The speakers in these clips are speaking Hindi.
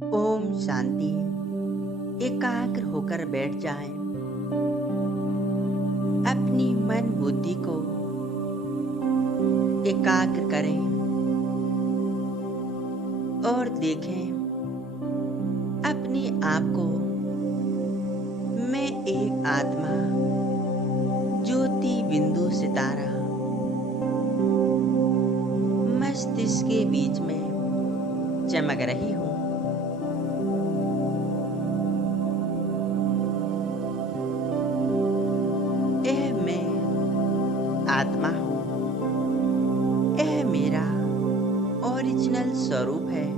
ओम शांति। एकाग्र होकर बैठ जाएं। अपनी मन बुद्धि को एकाग्र करें और देखें अपने आप को। मैं एक आत्मा, ज्योति बिंदु सितारा, मस्तिष्क के बीच में चमक रही हूँ। यह मैं आत्मा हूँ। यह मेरा ओरिजिनल स्वरूप है।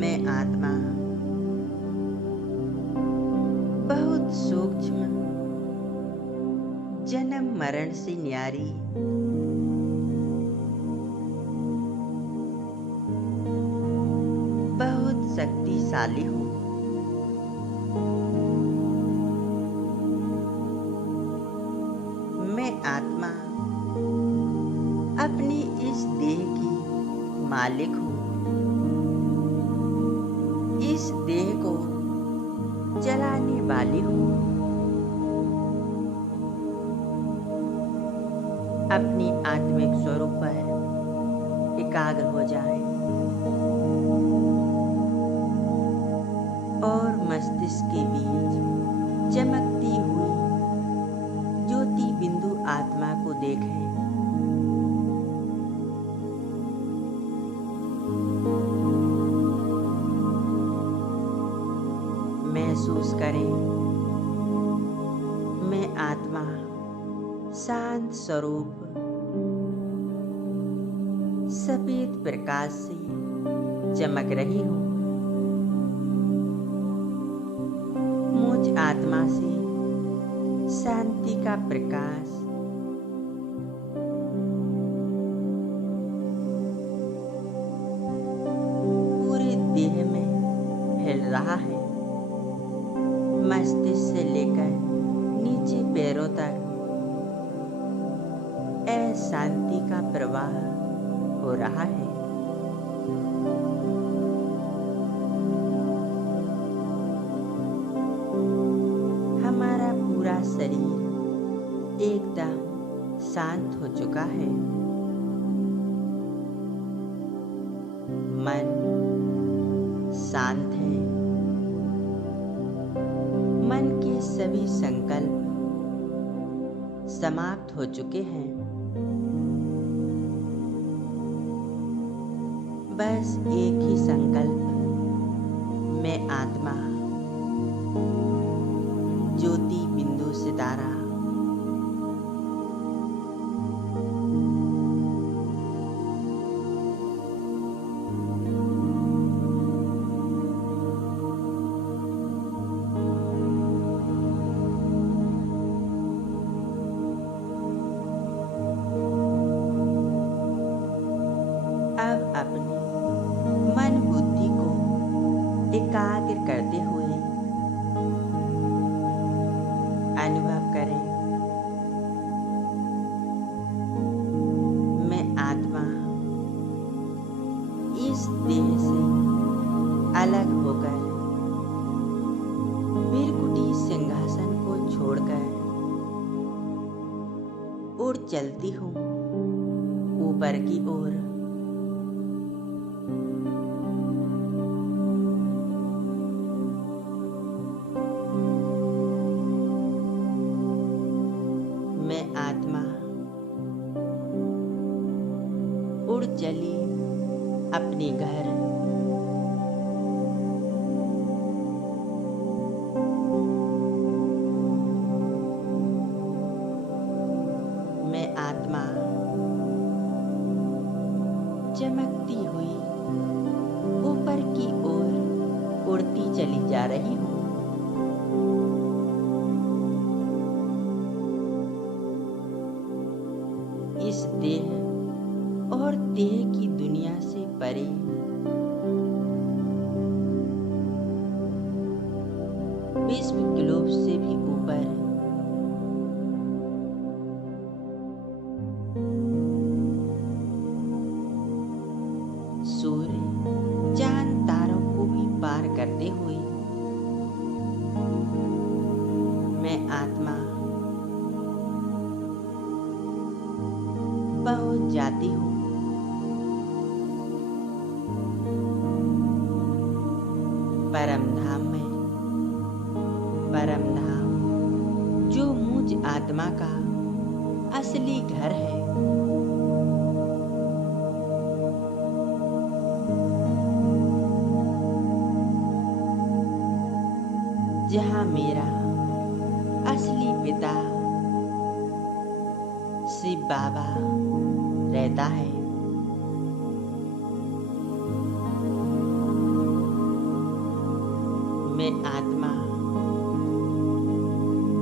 मैं आत्मा बहुत सूक्ष्म, जन्म मरण से न्यारी, बहुत शक्तिशाली हूँ। मैं आत्मा अपनी इस देह की मालिक हूँ। इस देह को चलाने वाली हूँ। अपनी आत्मिक स्वरूप पर एकाग्र हो जाएं और मस्तिष्क के बीच चमकती हुई ज्योति बिंदु आत्मा को देखें। महसूस करें, मैं आत्मा शांत स्वरूप सफेद प्रकाश से चमक रही हूँ। मुझ आत्मा से शांति का प्रकाश पूरे देह में फैल रहा है। मस्तिष्क से लेकर नीचे पैरों तक शांति का प्रवाह हो रहा है। हमारा पूरा शरीर एकदम शांत हो चुका है। मन शांत है। मन के सभी संकल्प समाप्त हो चुके हैं। बस एक ही संकल्प, मैं आत्मा, ज्योति बिंदु सितारा। अब अपनी मन बुद्धि को एकाग्र करते हुए अनुभव करें, मैं आत्मा इस देह से अलग होकर भृकुटी सिंहासन को छोड़कर उड़ चलती हूँ ऊपर की ओर। मैं आत्मा उड़ चली अपने घर। मैं आत्मा चमकती हुई ऊपर की ओर उड़ती चली जा रही हूँ। इस देह और देह की दुनिया से परे विश्व ग्लोब से भी ऊपर पहुंच जाती हूँ। परम धाम में, परम धाम जो मुझ आत्मा का असली घर है। जहाँ मेरा असली पिता शिव बाबा रहता है। मैं आत्मा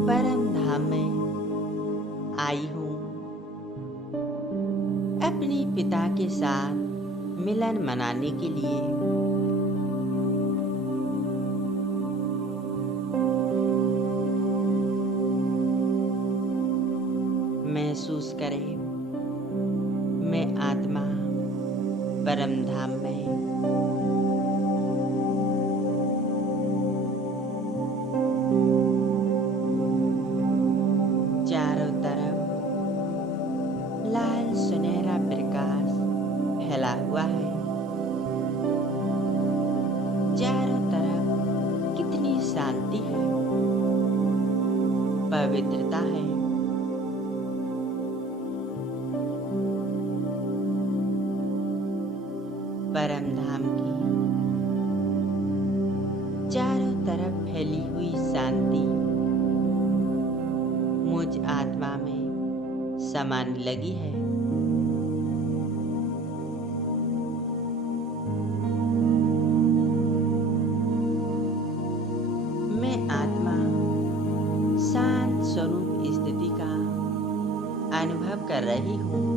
परम धाम में आई हूँ अपने पिता के साथ मिलन मनाने के लिए। महसूस करें, मैं आत्मा परम धाम में। चारों तरफ लाल सुनहरा प्रकाश फैला हुआ है। चारों तरफ कितनी शांति है, पवित्रता है। परम धाम की चारों तरफ फैली हुई शांति मुझ आत्मा में समाने लगी है। मैं आत्मा शांत स्वरूप स्थिति का अनुभव कर रही हूँ।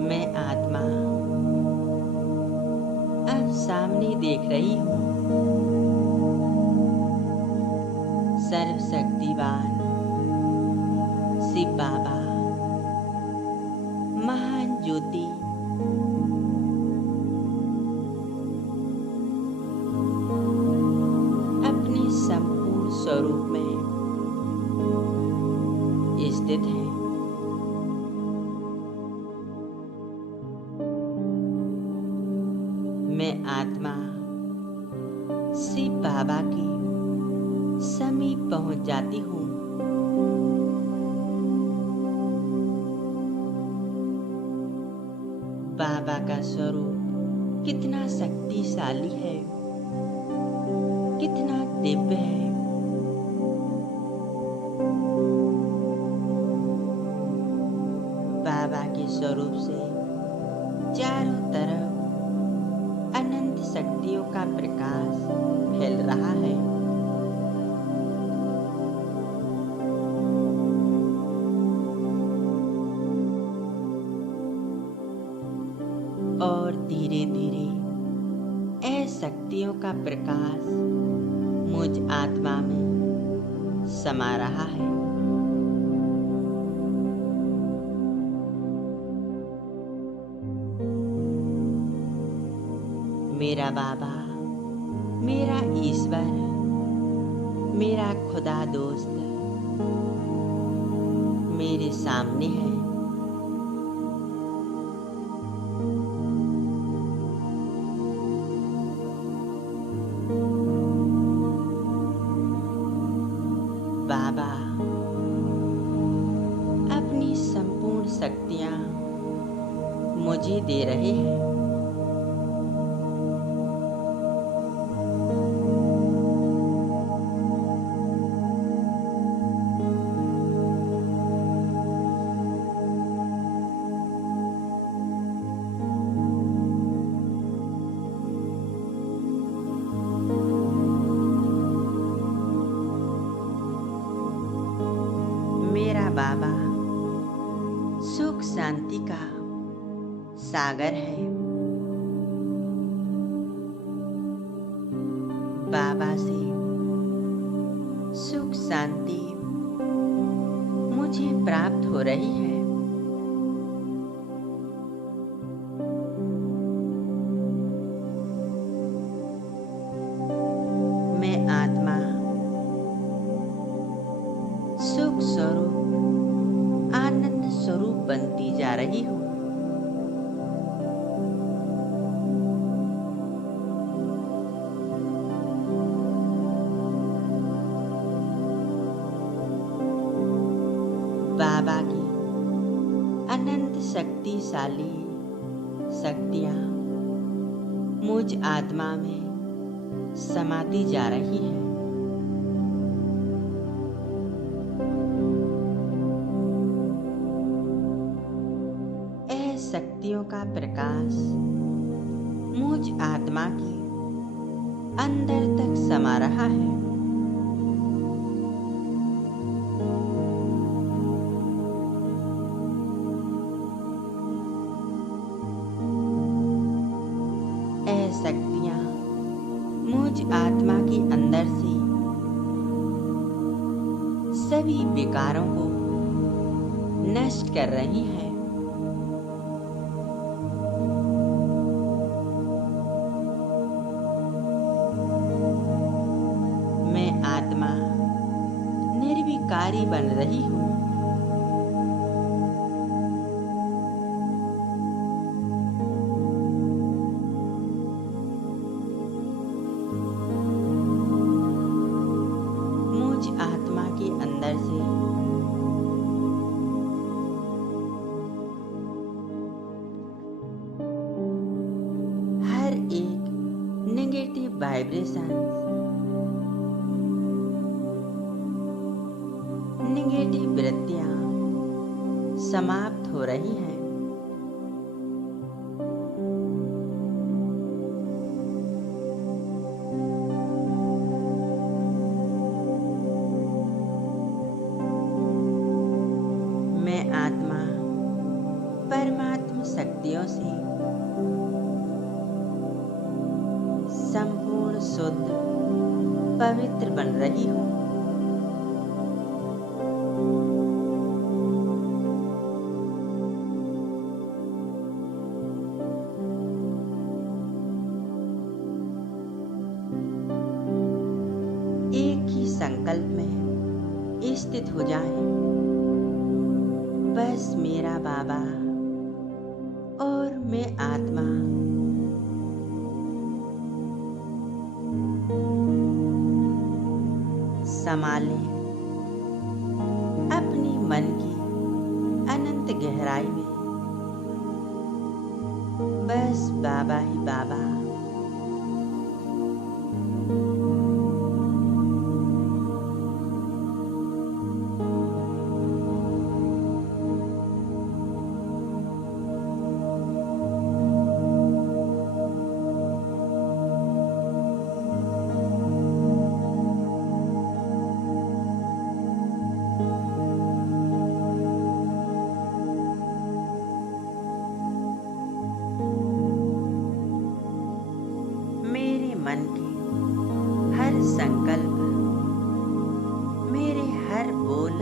मैं आत्मा अब सामने देख रही हूँ। सर्वशक्तिवान शिव बाबा, महान ज्योति, अपने संपूर्ण स्वरूप में स्थित है। मैं आत्मा शिव बाबा के समीप पहुंच जाती हूँ। बाबा का स्वरूप कितना शक्तिशाली है, कितना दिव्य है। बाबा के स्वरूप से चारों तरफ अनंत शक्तियों का प्रकाश फैल रहा है। और धीरे धीरे ऐ शक्तियों का प्रकाश मुझ आत्मा में समा रहा है। मेरा बाबा, मेरा ईश्वर, मेरा खुदा दोस्त मेरे सामने है। बाबा अपनी संपूर्ण शक्तियां मुझे दे रहे हैं। मेरा बाबा सुख शांति का सागर है। बाबा से सुख शांति मुझे प्राप्त हो रही है। शक्तिशाली शक्तियाँ मुझ आत्मा में समाती जा रही है। यह शक्तियों का प्रकाश मुझ आत्मा के अंदर तक समा रहा है। यह शक्तियाँ मुझ आत्मा के अंदर से सभी विकारों को नष्ट कर रही हैं। मैं आत्मा निर्विकारी बन रही हूँ। मुझ आत्मा के अंदर से हर एक नेगेटिव वाइब्रेशन, नेगेटिव वृत्तियां समाप्त हो रही हैं। मैं आत्मा परमात्मा शक्तियों से संपूर्ण शुद्ध पवित्र बन रही हूँ। एक ही संकल्प में स्थित हो जाएं, बस मेरा बाबा और मैं आत्मा संभालें अपनी मन की अनंत गहराई में। बस बाबा ही बाबा। मन के हर संकल्प, मेरे हर बोल,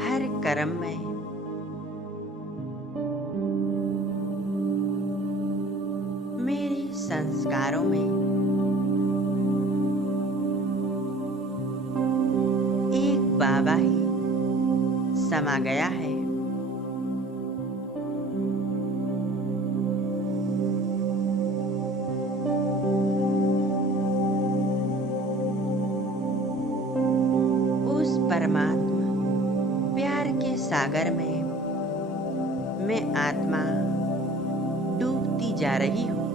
हर कर्म में मेरे संस्कारों में एक बाबा ही समा गया है। परमात्मा प्यार के सागर में मैं आत्मा डूबती जा रही हूँ।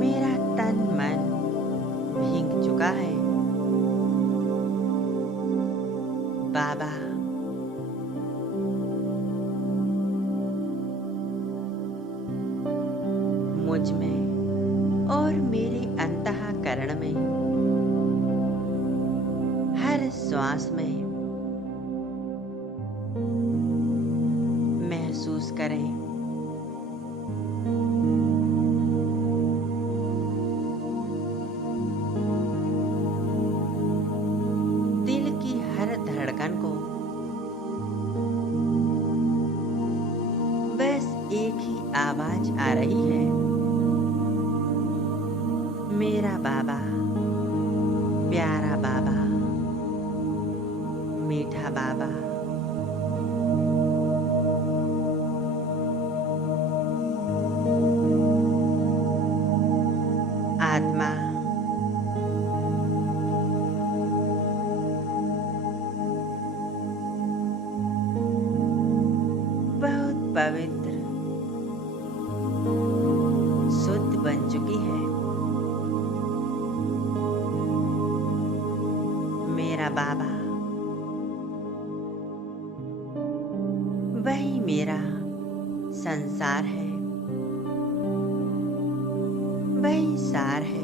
मेरा तन मन भीग चुका है। बाबा मुझ में और मेरे अंतःकरण में हर श्वास में महसूस करें दिल की हर धड़कन को बस एक ही आवाज आ रही है, मेरा बाबा, प्यारा बाबा, मीठा बाबा। आत्मा पवित्र शुद्ध बन चुकी है। मेरा बाबा वही मेरा संसार है, वही सार है।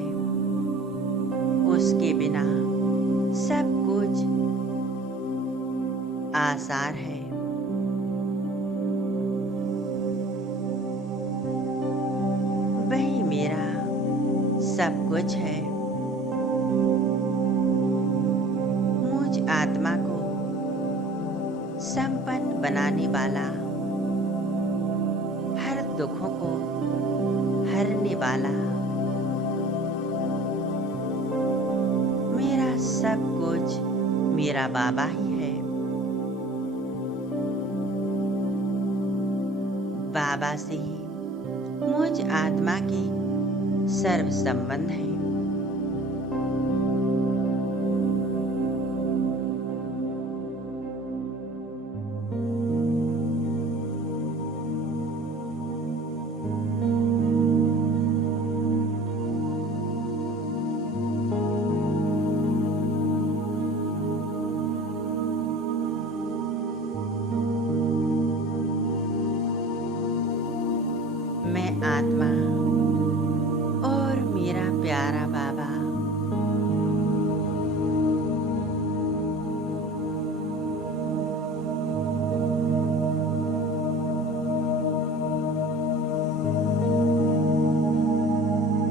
उसके बिना सब कुछ आसार है। वही मेरा सब कुछ है। मुझ आत्मा को संपन्न बनाने वाला, हर दुखों को हरने वाला, मेरा सब कुछ मेरा बाबा ही है। बाबा से ही मुझ आत्मा के सर्व संबंध हैं। मैं आत्मा और मेरा प्यारा बाबा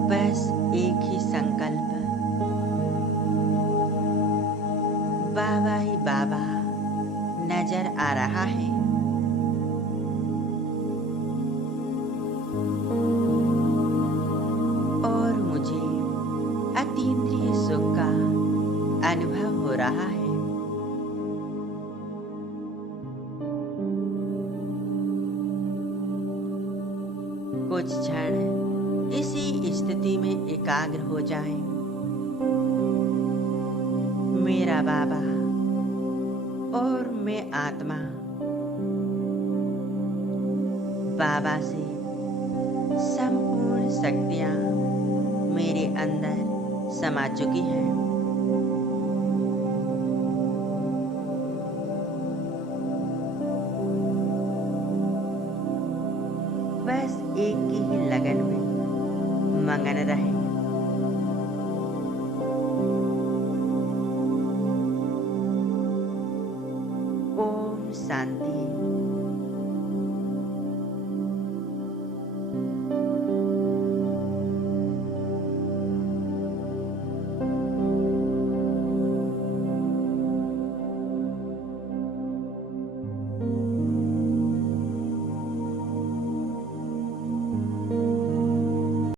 बस एक ही संकल्प, बाबा ही बाबा नजर आ रहा है। और मुझे अतीन्द्रिय सुख का अनुभव हो रहा है। कुछ क्षण इसी स्थिति में एकाग्र हो जाएं। मेरा बाबा और मैं आत्मा बाबा से संपूर्ण शक्तियां मेरे अंदर समा चुकी हैं। बस एक की ही लगन में मगन रहे। ओम शांति।